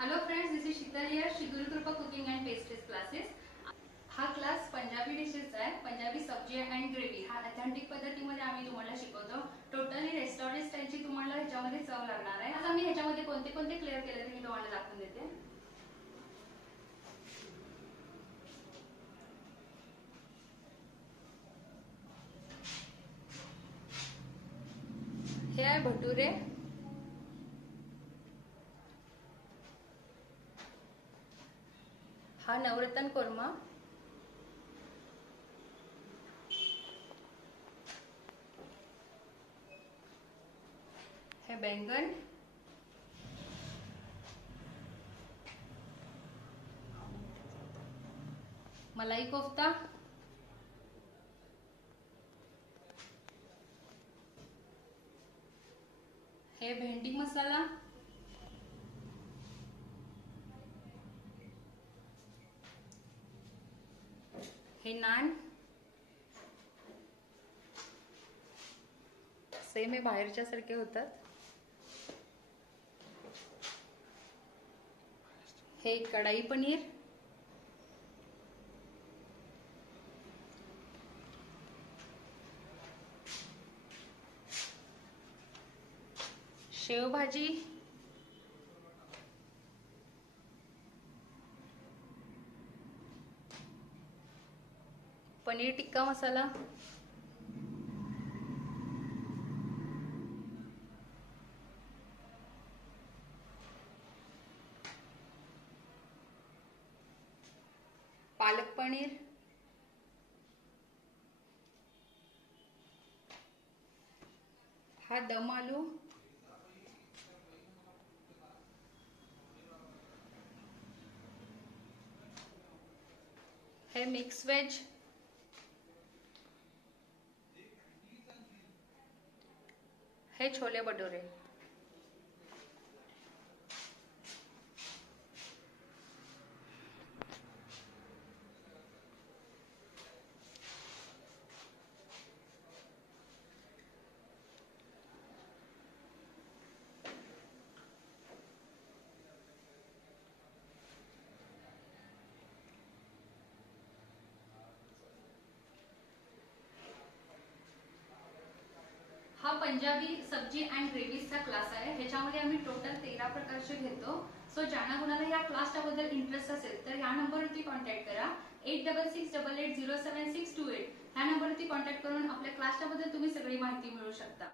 Hello friends, this is शीतल हियर, श्री गुरु कृपा cooking and pastries classes. हा क्लास पंजाबी डिशेसचा आहे। पंजाबी सब्जी अँड ग्रेव्ही हा ऑथेंटिक पद्धतीमध्ये आम्ही तुम्हाला शिकवतो। टोटली रेस्टॉरंट स्टाईलची तुम्हाला ह्याच्यामध्ये चव लागणार आहे। आज आम्ही ह्याच्यामध्ये कोणते कोणते क्लिअर केले ते मी तुम्हाला दाखवून देते। हे आहे भटुरे, हा नवरत्न कोरमा, हे बैंगन, मलाई कोफ्ता, हे भेंडी मसाला, हे नान, सेम हे बाहेरच्या सारखे होतात, हे कढाई पनीर, शेव भाजी, पनीर टिक्का मसाला, पालक पनीर, हा दम आलू, है मिक्स वेज, है छोले भटूरे। हा पंजाबी सब्जी अँड ग्रेव्हीजचा क्लास आहे। ह्याच्यामध्ये आम्ही टोटल 13 प्रकारचे घेतो। सो ज्यांना कोणाला या क्लासच्या बद्दल इंटरेस्ट असेल तर या नंबरवरती कॉन्टॅक्ट करा। 8668807628 ह्या नंबरवरती कॉन्टॅक्ट करून आपल्या क्लासच्या बद्दल तुम्ही सगळी माहिती मिळवू शकता।